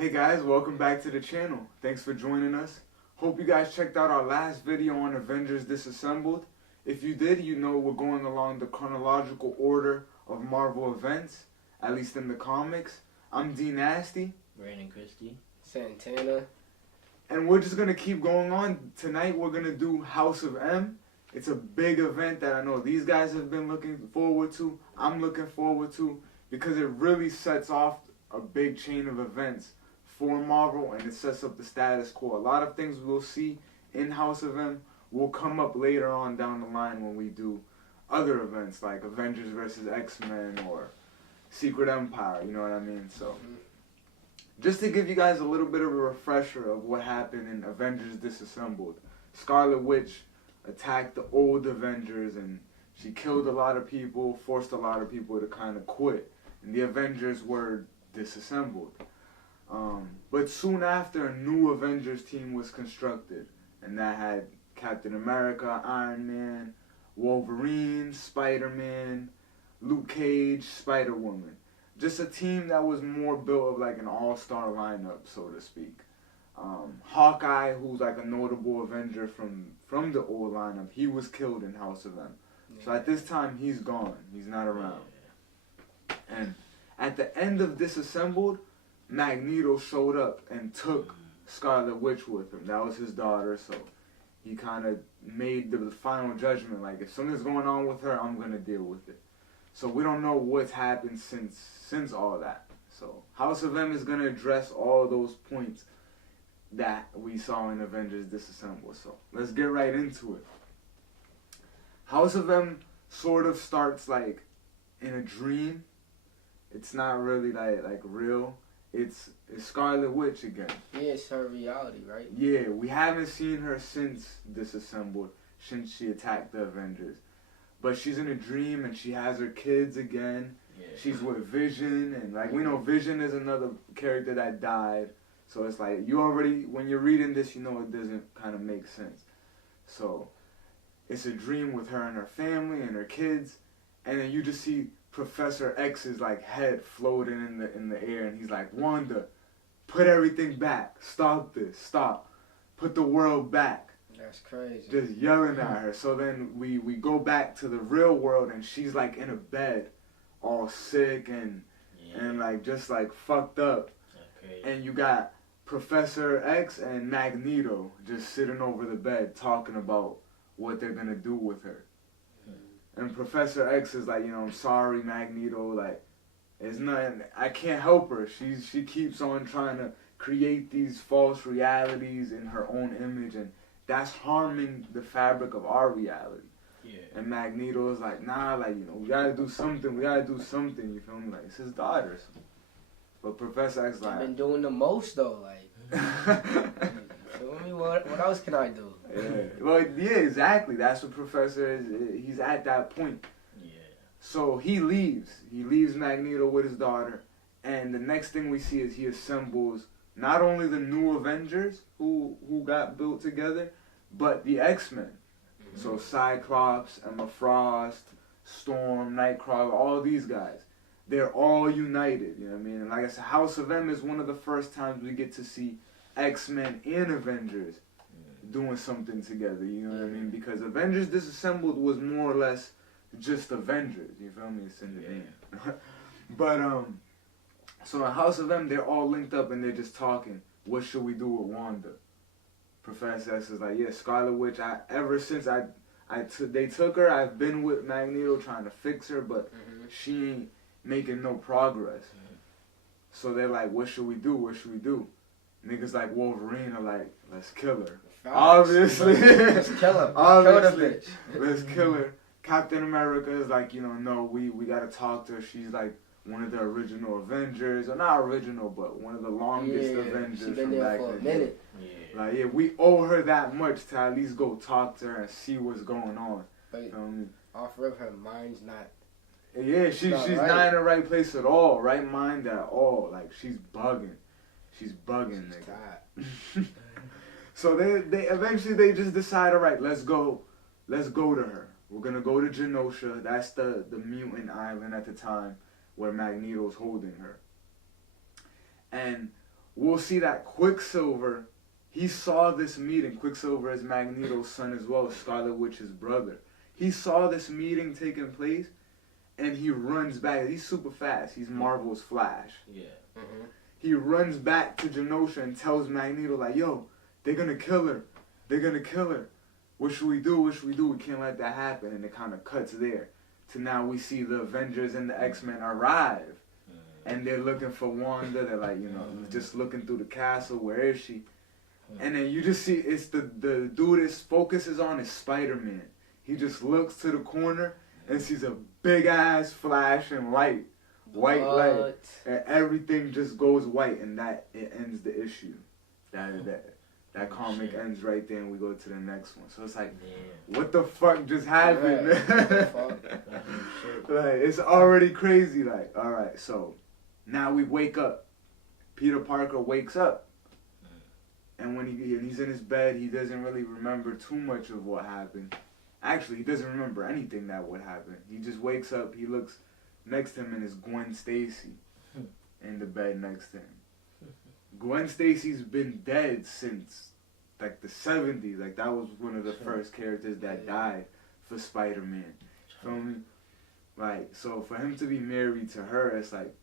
Hey guys, welcome back to the channel. Thanks for joining us. Hope you guys checked out our last video on Avengers Disassembled. If you did, you know we're going along the chronological order of Marvel events, at least in the comics. I'm D Nasty. Brandon Christie. Santana. And we're just going to keep going on. Tonight we're going to do House of M. It's a big event that I know these guys have been looking forward to. I'm looking forward to because it really sets off a big chain of events for Marvel, and it sets up the status quo. A lot of things we'll see in House of M will come up later on down the line when we do other events like Avengers versus X-Men or Secret Empire, you know what I mean? So, just to give you guys a little bit of a refresher of what happened in Avengers Disassembled. Scarlet Witch attacked the old Avengers and she killed a lot of people, forced a lot of people to kind of quit. And the Avengers were disassembled. But soon after, a new Avengers team was constructed, and that had Captain America, Iron Man, Wolverine, Spider-Man, Luke Cage, Spider-Woman. Just a team that was more built of like an all-star lineup, so to speak. Hawkeye, who's like a notable Avenger from the old lineup, he was killed in House of M. So at this time, he's gone. He's not around. And at the end of Disassembled, Magneto showed up and took Scarlet Witch with him. That was his daughter, so he kind of made the final judgment, like, if something's going on with her, I'm going to deal with it. So we don't know what's happened since all that. So House of M is going to address all those points that we saw in Avengers Disassembled. So let's get right into it. House of M sort of starts like in a dream. It's not really like real. It's Scarlet Witch again. Yeah, it's her reality, right? Yeah, we haven't seen her since Disassembled, since she attacked the Avengers. But she's in a dream and she has her kids again. Yeah. She's with Vision, and like we know Vision is another character that died. So it's like you already, when you're reading this, you know it doesn't kind of make sense. So it's a dream with her and her family and her kids, and then you just see Professor X's like head floating in the air, and he's like, Wanda, put everything back. Stop this. Stop. Put the world back. That's crazy. Just yelling at her. So then we go back to the real world, and she's like in a bed, all sick and like just like fucked up. Okay. And you got Professor X and Magneto just sitting over the bed talking about what they're gonna do with her. And Professor X is like, I'm sorry, Magneto, like, it's nothing, I can't help her. She keeps on trying to create these false realities in her own image, and that's harming the fabric of our reality. Yeah. And Magneto is like, nah, like, we gotta do something, you feel me? Like, it's his daughter. But Professor X is like... I've been doing the most, though, like... Feel me? What else can I do? Yeah. Well, yeah, exactly. That's what Professor is. He's at that point. Yeah. So he leaves. He leaves Magneto with his daughter. And the next thing we see is he assembles not only the new Avengers who got built together, but the X-Men. Mm-hmm. So Cyclops, Emma Frost, Storm, Nightcrawler, all these guys. They're all united. You know what I mean? And like I said, House of M is one of the first times we get to see X-Men and Avengers doing something together, you know what I mean? Because Avengers Disassembled was more or less just Avengers, you feel me? It's in the name. But, so in House of M, they're all linked up and they're just talking. What should we do with Wanda? Professor X is like, yeah, Scarlet Witch, ever since they took her, I've been with Magneto trying to fix her, but she ain't making no progress. So they're like, what should we do? What should we do? Niggas like Wolverine are like, let's kill her. Facts. Obviously. Let's kill her. Obviously. Kill the bitch. Let's kill her. Captain America is like, no, we gotta talk to her. She's like one of the original Avengers. Or not original, but one of the longest Avengers she been from there back for a then. minute. Yeah. Like, we owe her that much to at least go talk to her and see what's going on. But off rip, her mind's not... Yeah, she's right. not in the right place at all. Right mind at all. Like, she's bugging. She's bugging, nigga. So they eventually just decide, all right, let's go to her. We're gonna go to Genosha. That's the mutant island at the time where Magneto's holding her. And we'll see that Quicksilver, he saw this meeting. Quicksilver is Magneto's son as well, Scarlet Witch's brother. He saw this meeting taking place, and he runs back. He's super fast. He's Marvel's Flash. Yeah. Mm-hmm. He runs back to Genosha and tells Magneto, like, yo, they're going to kill her. They're going to kill her. What should we do? What should we do? We can't let that happen. And it kind of cuts there. To now we see the Avengers and the X-Men arrive. And they're looking for Wanda. They're like, just looking through the castle. Where is she? And then you just see it's the dude that focuses on is Spider-Man. He just looks to the corner and sees a big-ass flashing light. White light. And everything just goes white. And it ends the issue. That comic ends right there, and we go to the next one. So it's like, what the fuck just happened? Like, it's already crazy. Like, all right, so now we wake up. Peter Parker wakes up, and when he's in his bed, he doesn't really remember too much of what happened. Actually, he doesn't remember anything that would happen. He just wakes up. He looks next to him, and it's Gwen Stacy in the bed next to him. Gwen Stacy's been dead since, like, the 70s. Like, that was one of the first characters that died for Spider-Man. Feel me? Like, so for him to be married to her, it's like,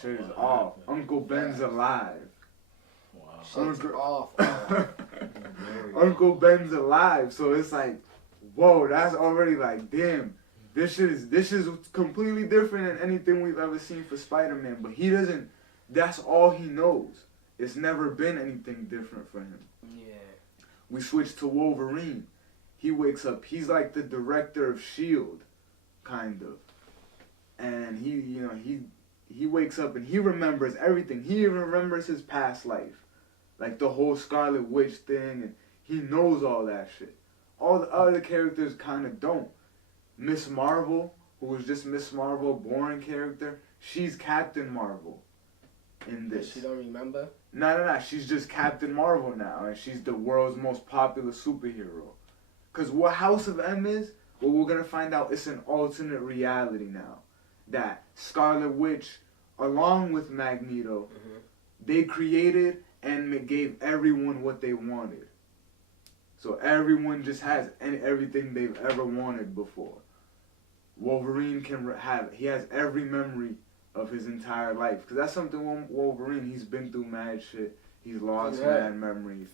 shit is off. Uncle Ben's alive. Wow. Shit's off. Uncle Ben's alive. So it's like, whoa, that's already like, damn. This is completely different than anything we've ever seen for Spider-Man. But he doesn't, that's all he knows. It's never been anything different for him. Yeah. We switch to Wolverine. He wakes up. He's like the director of S.H.I.E.L.D., kind of. And he wakes up and he remembers everything. He even remembers his past life. Like the whole Scarlet Witch thing. And he knows all that shit. All the other characters kind of don't. Miss Marvel, who was just Miss Marvel, boring character, she's Captain Marvel in this. She don't remember? No. She's just Captain Marvel now, and she's the world's most popular superhero. Because what House of M is, what we're going to find out, it's an alternate reality now. That Scarlet Witch, along with Magneto, they created and gave everyone what they wanted. So everyone just has everything they've ever wanted before. Wolverine he has every memory of his entire life. Because that's something Wolverine, he's been through mad shit. He's lost mad memories.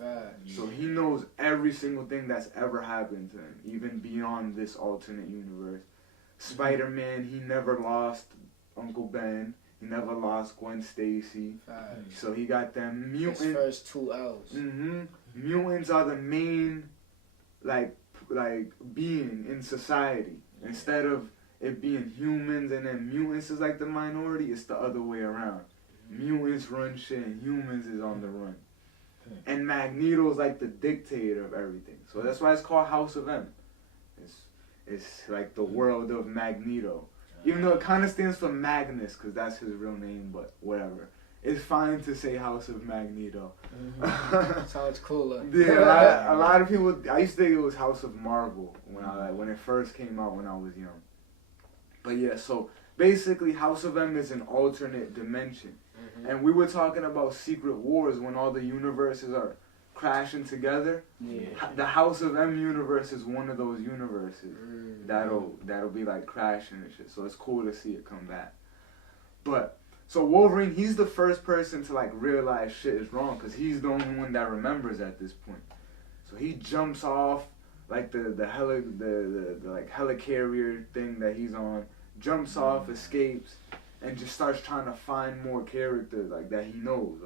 So he knows every single thing that's ever happened to him, even beyond this alternate universe. Spider-Man, he never lost Uncle Ben. He never lost Gwen Stacy. So he got them mutants. His first 2 L's. Mutants are the main, like being in society. Instead of it being humans and then mutants is like the minority, it's the other way around. Mutants run shit and humans is on the run. And Magneto's like the dictator of everything. So that's why it's called House of M. It's like the world of Magneto. Even though it kind of stands for Magnus, because that's his real name, but whatever. It's fine to say House of Magneto. Sounds cooler. Yeah, a lot of people, I used to think it was House of Marvel when it first came out when I was young. But yeah, so basically House of M is an alternate dimension. And we were talking about Secret Wars when all the universes are crashing together. The House of M universe is one of those universes that'll be like crashing and shit. So it's cool to see it come back. But so Wolverine, he's the first person to like realize shit is wrong because he's the only one that remembers at this point. So he jumps off like the like helicarrier thing that he's on, jumps off, escapes, and just starts trying to find more characters like that he knows,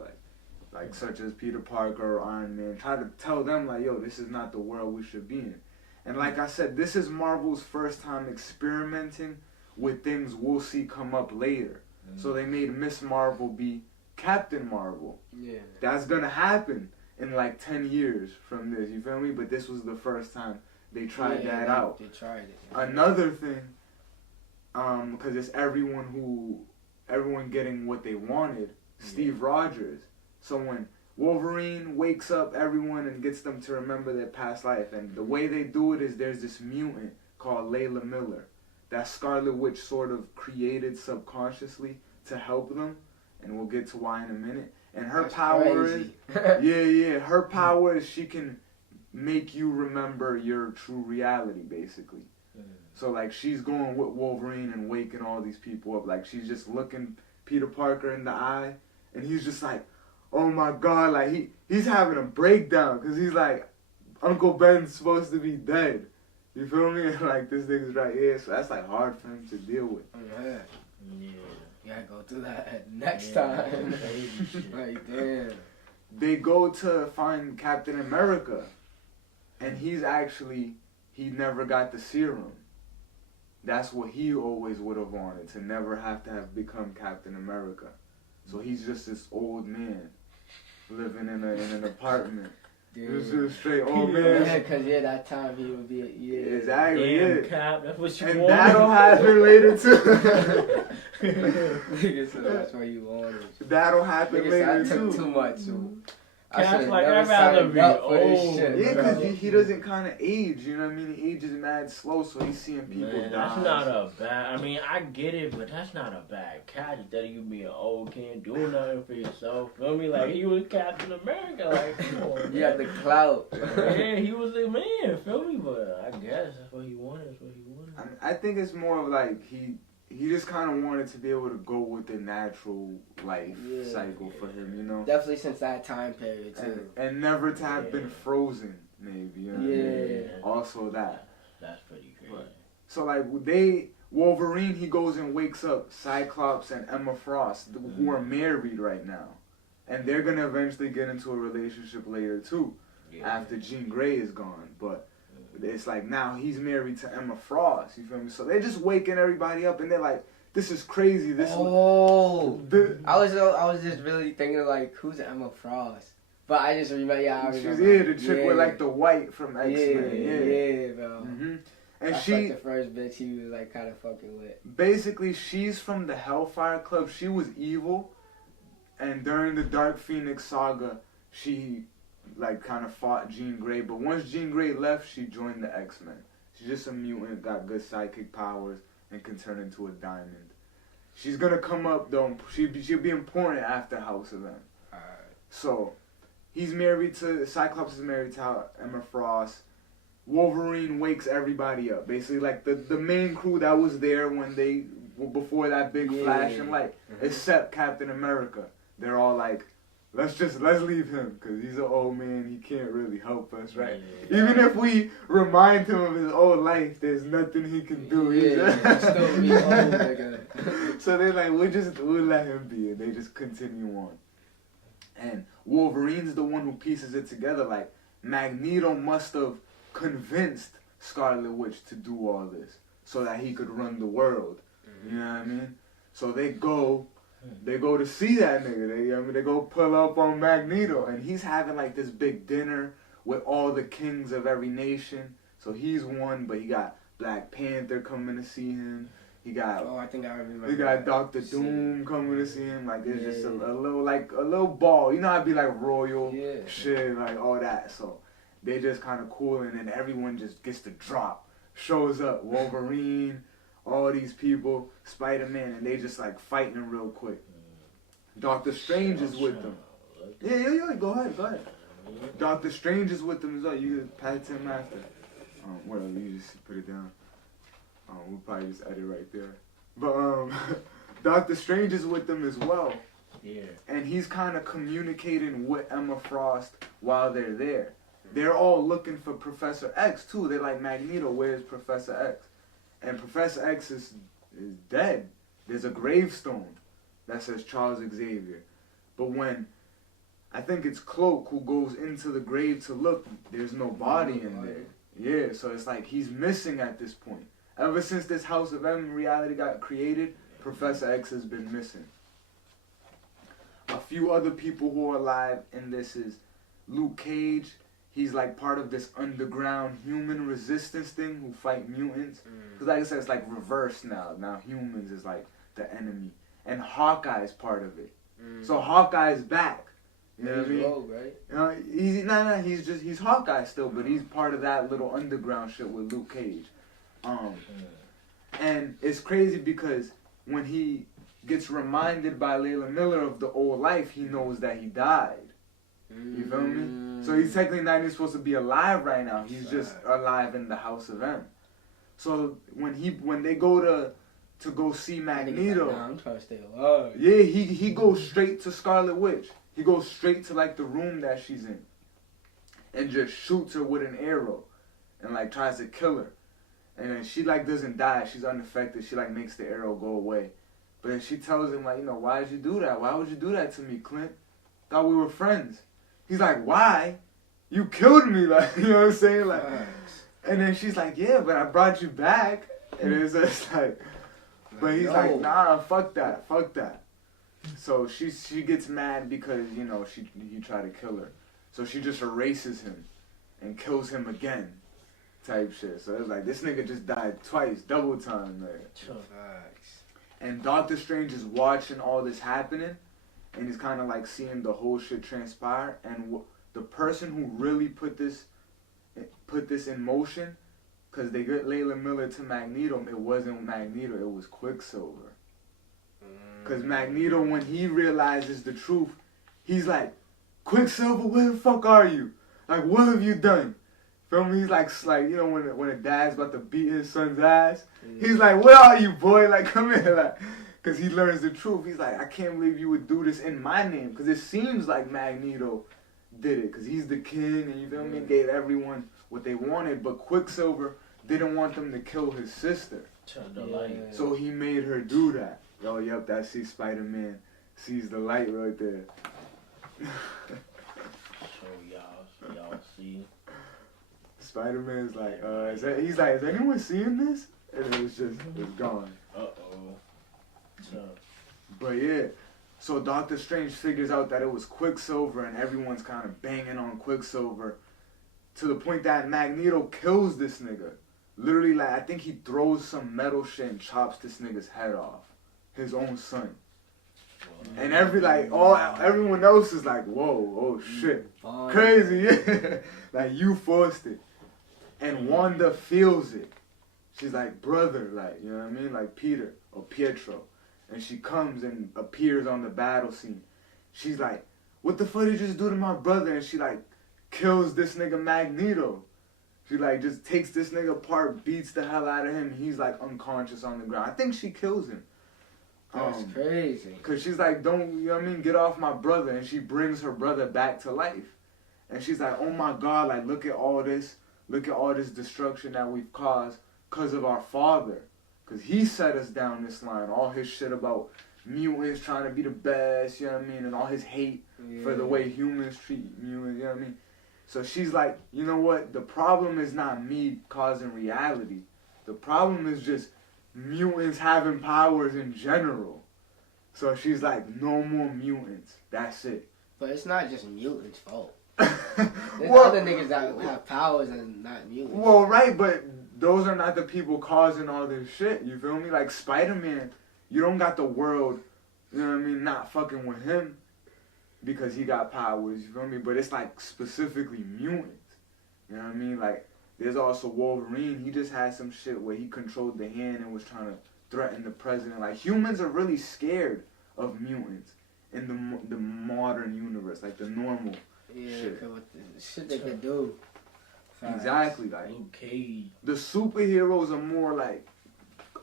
like such as Peter Parker or Iron Man. Try to tell them like, yo, this is not the world we should be in. And like I said, this is Marvel's first time experimenting with things we'll see come up later. So they made Miss Marvel be Captain Marvel. Yeah. That's gonna happen in like 10 years from this, you feel me? But this was the first time they tried that out. They tried it. Another thing, because it's everyone getting what they wanted, Steve Rogers. So when Wolverine wakes up everyone and gets them to remember their past life, and the way they do it is there's this mutant called Layla Miller that Scarlet Witch sort of created subconsciously to help them, and we'll get to why in a minute. And her That's power crazy. is, her power is she can make you remember your true reality, basically. So, like, she's going with Wolverine and waking all these people up. Like, she's just looking Peter Parker in the eye, and he's just like, oh my God, like, he's having a breakdown, because he's like, Uncle Ben's supposed to be dead. You feel me? And, like, this nigga's right here, so that's, like, hard for him to deal with. Yeah. You gotta go through that next time. Like, damn. They go to find Captain America, and he never got the serum. That's what he always would have wanted, to never have to have become Captain America. So he's just this old man living in an apartment. This is straight old man. Yeah, because that time he would be, Exactly, Damn, Cap, that's what you and want. that'll happen later too. Nigga said that's what you wanted. That'll happen Nigga later said I too. took too much, so Cap's like, never I'd rather signed be up for this old. shit, Yeah, bro. because he doesn't kind of age, you know what I mean? He ages mad slow, so he's seeing people Man, die. that's not a bad. I mean, I get it, but that's not a bad catch. That you being old, can't do nothing for yourself. Feel me? Like he was Captain America. Like, come on. You got the clout. Yeah, he was a man. Feel me? But I guess that's what he wanted. That's what he wanted. I think it's more of like he just kind of wanted to be able to go with the natural life cycle for him, you know? Definitely since that time period, too. And never to have been frozen, maybe, you know? Yeah. Also that. That's pretty crazy. But, so, like, Wolverine, he goes and wakes up Cyclops and Emma Frost, who are married right now. And they're going to eventually get into a relationship later, too, after Jean Grey is gone. But it's like now he's married to Emma Frost, you feel me? So they're just waking everybody up, and they're like, this is crazy. I was just really thinking of, like, who's Emma Frost? But I just remember, I she's remember. the chick with, like, the white from X-Men. Yeah, bro. Mm-hmm. And That's like the first bitch he was, like, kind of fucking with. Basically, she's from the Hellfire Club. She was evil, and during the Dark Phoenix saga, she, like, kind of fought Jean Grey. But once Jean Grey left, she joined the X-Men. She's just a mutant, got good psychic powers, and can turn into a diamond. She's gonna come up, though. She'll be important after House of M. Alright. So, Cyclops is married to Emma Frost. Wolverine wakes everybody up. Basically, like, the main crew that was there before that big flash and light, except Captain America. They're all like, let's leave him, because he's an old man, he can't really help us, right? Yeah. Even if we remind him of his old life, there's nothing he can do. Still be old, nigga. So they're like, we'll let him be, and they just continue on. And Wolverine's the one who pieces it together, like, Magneto must have convinced Scarlet Witch to do all this, so that he could run the world. You know what I mean? So they go to see that nigga. They go pull up on Magneto, and he's having like this big dinner with all the kings of every nation. So he's one, but he got Black Panther coming to see him. He got I think I remember. He got Dr. Doom coming to see him. Like it's just a little ball. You know how it'd be like royal shit, like all that. So they just kind of cool, and then everyone just gets to drop. Shows up Wolverine, all these people, Spider-Man, and they just like fighting real quick. Doctor Strange is with them. Yeah, go ahead. Doctor Strange is with them as well. You can pass it to him after. Whatever, you just put it down. We'll probably just edit right there. But Doctor Strange is with them as well. Yeah. And he's kind of communicating with Emma Frost while they're there. They're all looking for Professor X too. They're like, Magneto, where's Professor X? And Professor X is dead. There's a gravestone that says Charles Xavier. But when I think it's Cloak who goes into the grave to look, there's no body in there. Yeah, so it's like he's missing at this point. Ever since this House of M reality got created, Professor X has been missing. A few other people who are alive in this is Luke Cage. He's like part of this underground human resistance thing who fight mutants. Because like I said, it's like reversed now. Now humans is like the enemy. And Hawkeye is part of it. So Hawkeye is back. You know what I mean? Rogue, right? He's Hawkeye still, but he's part of that little underground shit with Luke Cage. And it's crazy because when he gets reminded by Layla Miller of the old life, he knows that he died. You feel me? So he's technically not even supposed to be alive right now. He's just alive in the House of M. So when they go to go see Magneto, Like, nah, I'm trying to stay alive. yeah, he goes straight to Scarlet Witch. He goes straight to like the room that she's in, and just shoots her with an arrow, and like tries to kill her. And then she like doesn't die. She's unaffected. She like makes the arrow go away. But then she tells him like, why did you do that? Why would you do that to me, Clint? Thought we were friends. He's like, why? You killed me, like, you know what I'm saying? Like, and then she's like, yeah, but I brought you back. And it's just like, but he's like, nah, fuck that. So she gets mad because, he tried to kill her. So she just erases him and kills him again. Type shit. So it's like, this nigga just died twice, double time, man. And Doctor Strange is watching all this happening, and he's kind of like seeing the whole shit transpire. And the person who really put this in motion, because they got Layla Miller to Magneto, it wasn't Magneto, it was Quicksilver. Because Magneto, when he realizes the truth, he's like, Quicksilver, where the fuck are you? Like, what have you done? Feel me? He's like when a dad's about to beat his son's ass, he's like, where are you, boy? Like, come here, like, because he learns the truth. He's like, I can't believe you would do this in my name, because it seems like Magneto did it, because he's the king, and you feel me, gave everyone what they wanted, but Quicksilver didn't want them to kill his sister. Turn the light. So he made her do that. Oh, yep, that sees Spider-Man sees the light right there. So y'all see. Spider-Man's like, he's like, is anyone seeing this? And it's gone. So. But yeah, so Doctor Strange figures out that it was Quicksilver, and everyone's kind of banging on Quicksilver to the point that Magneto kills this nigga. Literally, like, I think he throws some metal shit and chops this nigga's head off. His own son. And everyone else is like, whoa, oh shit. Crazy, yeah. Like, you forced it. And Wanda feels it. She's like, brother, like, you know what I mean? Like Peter or Pietro. And she comes and appears on the battle scene. She's like, what the fuck did you just do to my brother? And she like kills this nigga Magneto. She like just takes this nigga apart, beats the hell out of him. He's like unconscious on the ground. I think she kills him. That's crazy. Cause she's like, don't, you know what I mean, get off my brother. And she brings her brother back to life. And she's like, oh my God, like look at all this destruction that we've caused because of our father. Cause he set us down this line. All his shit about mutants trying to be the best, you know what I mean? And all his hate for the way humans treat mutants, you know what I mean? So she's like, you know what? The problem is not me causing reality. The problem is just mutants having powers in general. So she's like, no more mutants. That's it. But it's not just mutants' fault. There's other niggas that have powers and not mutants. Well, right, but those are not the people causing all this shit. You feel me? Like Spider-Man, you don't got the world, you know what I mean, not fucking with him because he got powers, you feel me? But it's like specifically mutants. You know what I mean? Like, there's also Wolverine. He just had some shit where he controlled the hand and was trying to threaten the president. Like, humans are really scared of mutants in the modern universe, like the normal shit. Cause with the shit they could do. Exactly, like Luke Cage. the superheroes are more like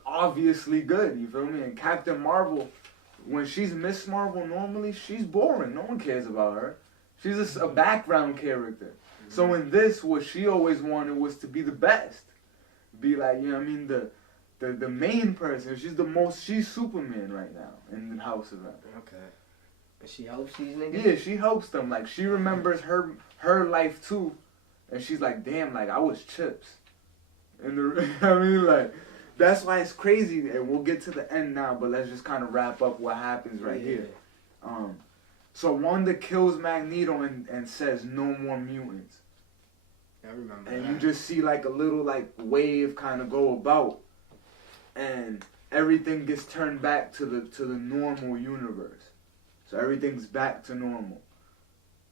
obviously good, you feel me? And Captain Marvel, when she's Miss Marvel normally, she's boring. No one cares about her. She's a background character. So in this, what she always wanted was to be the best. Be like, you know what I mean, the main person. She's Superman right now in the House of M. Okay. And she helps these niggas? Yeah, she helps them. Like, she remembers her life too. And she's like, damn, like, I was Chips. And I mean, like, that's why it's crazy. And we'll get to the end now, but let's just kind of wrap up what happens right here. So Wanda kills Magneto and says, no more mutants. I remember And that. you just see like a little like wave kind of go about. And everything gets turned back to the normal universe. So everything's back to normal.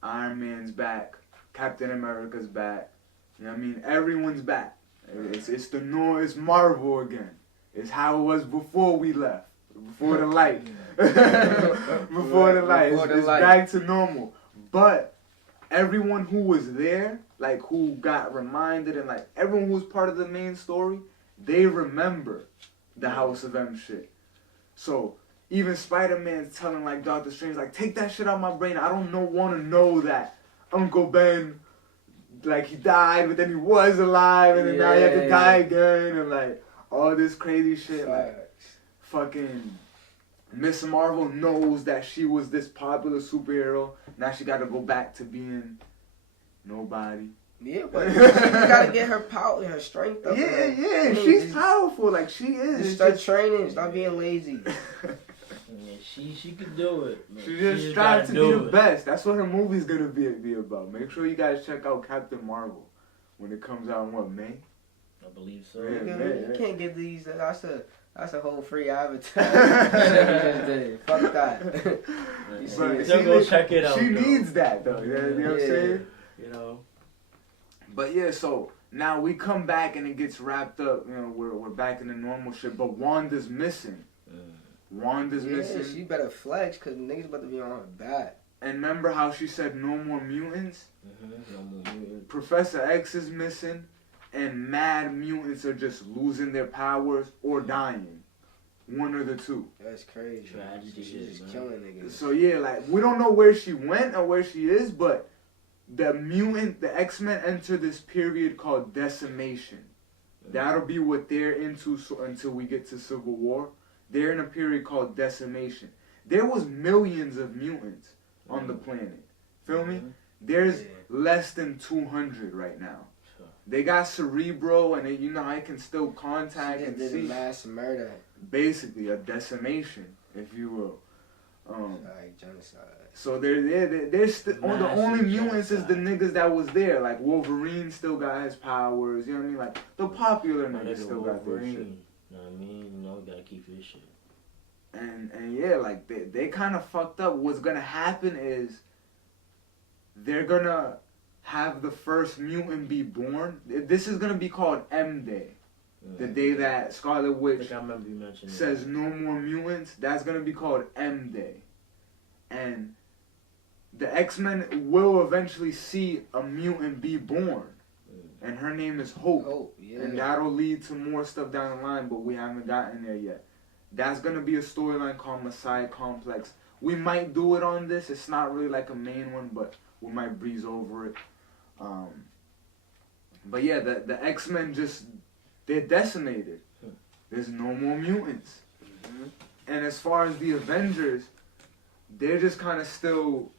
Iron Man's back. Captain America's back. You know what I mean? Everyone's back. It's Marvel again. It's how it was before we left. before the light. Before the light. It's back to normal. But everyone who was there, like who got reminded, and like everyone who was part of the main story, they remember the House of M shit. So even Spider-Man's telling like Doctor Strange, like, take that shit out of my brain. I don't want to know that Uncle Ben, like, he died, but then he was alive, and then now he had to die again, and like all this crazy shit. Like fucking Miss Marvel knows that she was this popular superhero. Now she got to go back to being nobody. Yeah, but she gotta get her power, her strength up. Yeah, she's powerful, like she is. Just start training, stop being lazy. Yeah, she could do it. She just trying to be the best. That's what her movie's gonna be about. Make sure you guys check out Captain Marvel when it comes out in what, May? I believe so. You can't get these. That's a whole free advertisement. Fuck that. Go check it out. She needs that though. You know what I'm saying? You know. But yeah, so now we come back and it gets wrapped up. You know, we're back in the normal shit. But Wanda's missing. Wanda's missing. She better flex because niggas about to be on her back. And remember how she said no more mutants? No more mutants. Professor X is missing, and mad mutants are just losing their powers or dying. One of the two. That's crazy. Tragedy. She's just killing niggas. So yeah, like we don't know where she went or where she is, but the X-Men enter this period called decimation. That'll be what they're into until we get to Civil War. They're in a period called decimation. There was millions of mutants on the planet. Feel me? There's less than 200 right now. They got Cerebro, and I can still contact and see. Did a mass murder. Basically, a decimation, if you will. Like genocide. So they're still the only mutants is the niggas that was there. Like Wolverine still got his powers. You know what I mean? Like the popular niggas still got their shit. You know what I mean? You know, you gotta keep your shit. And yeah, like they kind of fucked up. What's gonna happen is they're gonna have the first mutant be born. This is gonna be called M Day. The day that Scarlet Witch says no more mutants, that's going to be called M Day. And the X-Men will eventually see a mutant be born. And her name is Hope. And that'll lead to more stuff down the line, but we haven't gotten there yet. That's going to be a storyline called Messiah Complex. We might do it on this. It's not really like a main one, but we might breeze over it. But yeah, the X-Men just... they're decimated. There's no more mutants. And as far as the Avengers, they're just kind of still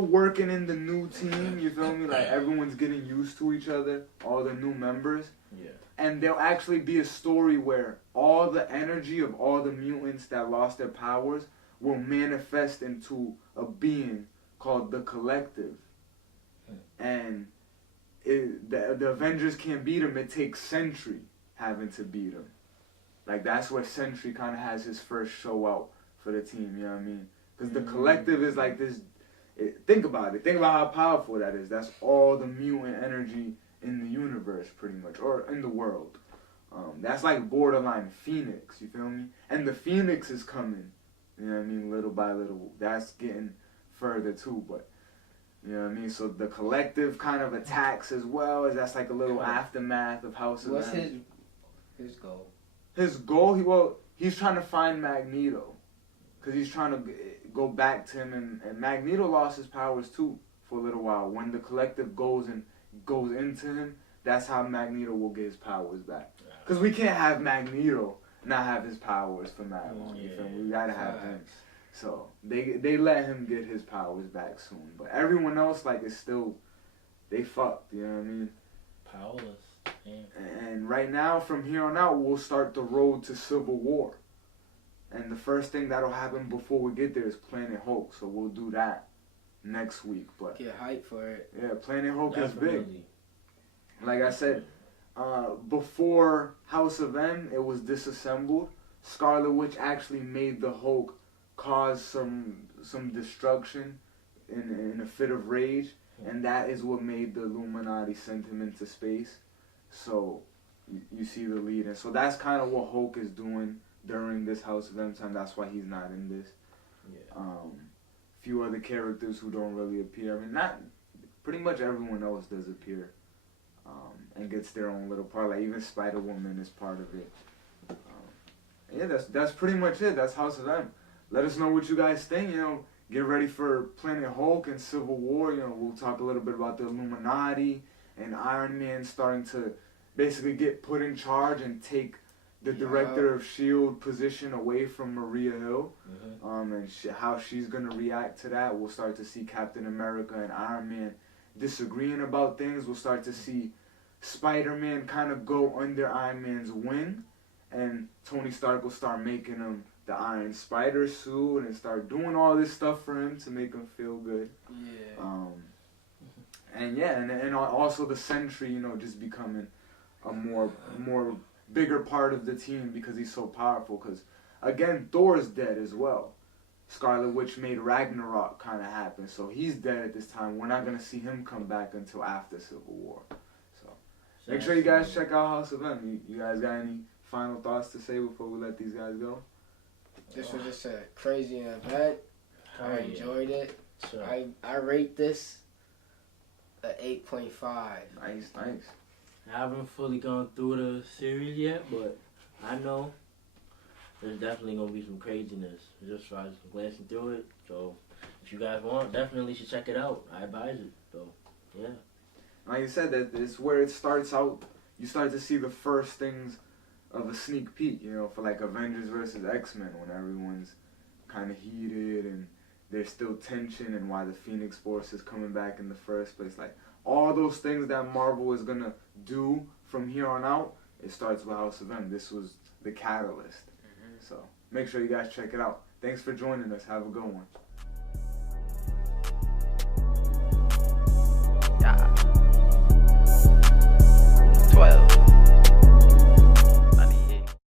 working in the new team, you feel me? Like everyone's getting used to each other, all the new members. Yeah. And there'll actually be a story where all the energy of all the mutants that lost their powers will manifest into a being called the Collective. And the Avengers can't beat him. It takes Sentry having to beat him. Like that's where Sentry kind of has his first show out for the team. You know what I mean? Because the Collective is like this. Think about it. Think about how powerful that is. That's all the mutant energy in the universe, pretty much, or in the world. That's like borderline Phoenix. You feel me? And the Phoenix is coming. You know what I mean? Little by little. That's getting further too, but. You know what I mean? So the Collective kind of attacks as well, as that's like a little aftermath of House of M. What's his goal? His goal? He's trying to find Magneto. Because he's trying to go back to him, and Magneto lost his powers too for a little while. When the Collective goes into him, that's how Magneto will get his powers back. Because we can't have Magneto not have his powers for that long. You feel me? We gotta have him. So they let him get his powers back soon, but everyone else like is still they fucked. You know what I mean? Powerless. Damn. And right now, from here on out, we'll start the road to Civil War. And the first thing that'll happen before we get there is Planet Hulk. So we'll do that next week. But get hyped for it. Yeah, Planet Hulk Definitely. is big. Like I said, before House of M, it was Disassembled. Scarlet Witch actually made the Hulk cause some destruction in a fit of rage, and that is what made the Illuminati send him into space. So you see the lead, and so that's kind of what Hulk is doing during this House of M time. That's why he's not in this. Yeah. Few other characters who don't really appear. I mean, not pretty much everyone else does appear, and gets their own little part. Like even Spider-Woman is part of it. Yeah, that's pretty much it. That's House of M. Let us know what you guys think. You know, get ready for Planet Hulk and Civil War. You know, we'll talk a little bit about the Illuminati and Iron Man starting to basically get put in charge and take the director of S.H.I.E.L.D. position away from Maria Hill. And how she's going to react to that. We'll start to see Captain America and Iron Man disagreeing about things. We'll start to see Spider-Man kind of go under Iron Man's wing. And Tony Stark will start making him the Iron Spider suit and start doing all this stuff for him to make him feel good. Yeah. And also the Sentry, you know, just becoming a more bigger part of the team because he's so powerful. Because again, Thor's dead as well. Scarlet Witch made Ragnarok kind of happen, so he's dead at this time. We're not gonna see him come back until after Civil War. So make sure you guys check out House of M. You guys got any final thoughts to say before we let these guys go? This was just a crazy event. I enjoyed it. So, I rate this a 8.5. Nice. I haven't fully gone through the series yet, but I know there's definitely gonna be some craziness just by glancing through it. So if you guys want, definitely should check it out. I advise it. So yeah. Like you said, that it's where it starts out. You start to see the first things of a sneak peek, you know, for like Avengers versus X-Men, when everyone's kind of heated and there's still tension and why the Phoenix Force is coming back in the first place. Like all those things that Marvel is gonna do from here on out, it starts with House of M. This was the catalyst. So make sure you guys check it out. Thanks for joining us. Have a good one.